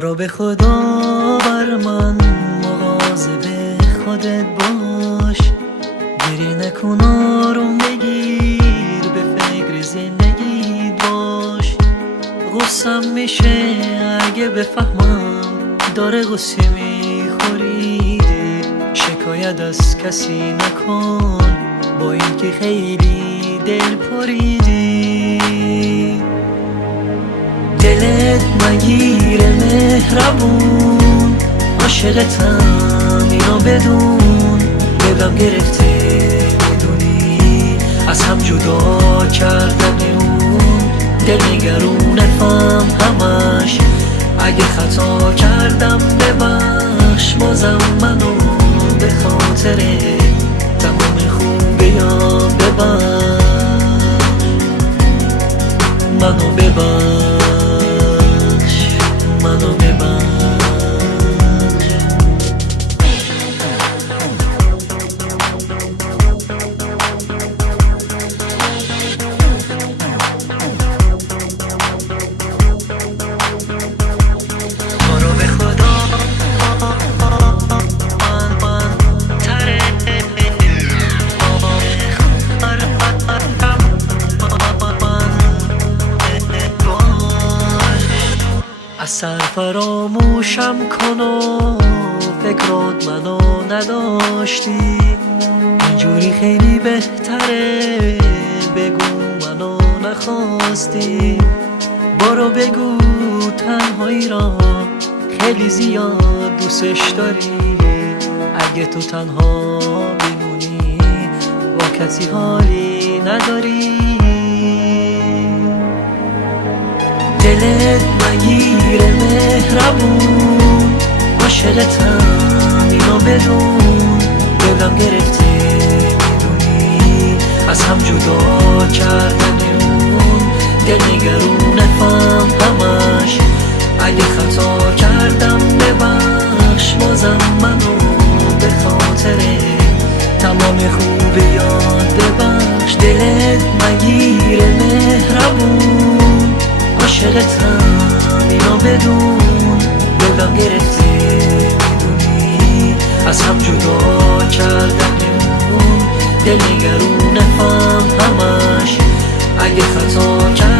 برو به خدا بر من مواظب خودت باش، گریه نکن آروم بگیر، به فکر زندگیت باش. غصم میشه اگه بفهمم داره غصه میخوری، شکایت از کسی نکن با اینکه خیلی دل پریدی. دلت نگیره مهربون، عاشقتم اینو بدون، دلم گرفته میدونی، از هم جدا کردنمون، دل نگرونه فهم همش، اگه خطا کردم ببخش، بازم منو به خاطر تمام خوبه یا ببخش، منو ببخش، منو ببخش. اثر فراموشم کن و فکرات منو نداشتی، اینجوری خیلی بهتره، بگو منو نخواستی. برو بگو تنهایی را خیلی زیاد دوستش داری، اگه تو تنها بمونی با کسی حالی نداری. دلت نگیره مهربون، عاشقتم اینو بدون، دلم گرفته میدونی، از هم جدا کردنمون، دل نگرونه فهم همش، اگه خطا کردم ببخش، بازم منو به خاطر تمام خوبه یاد ببخش. دلت نگیره مهربون، عاشقتم اینو بدون، دلم گرفته میدونی، از هم جدا کردنمون، دل نگرونه فهم همش، اگه خطا کردم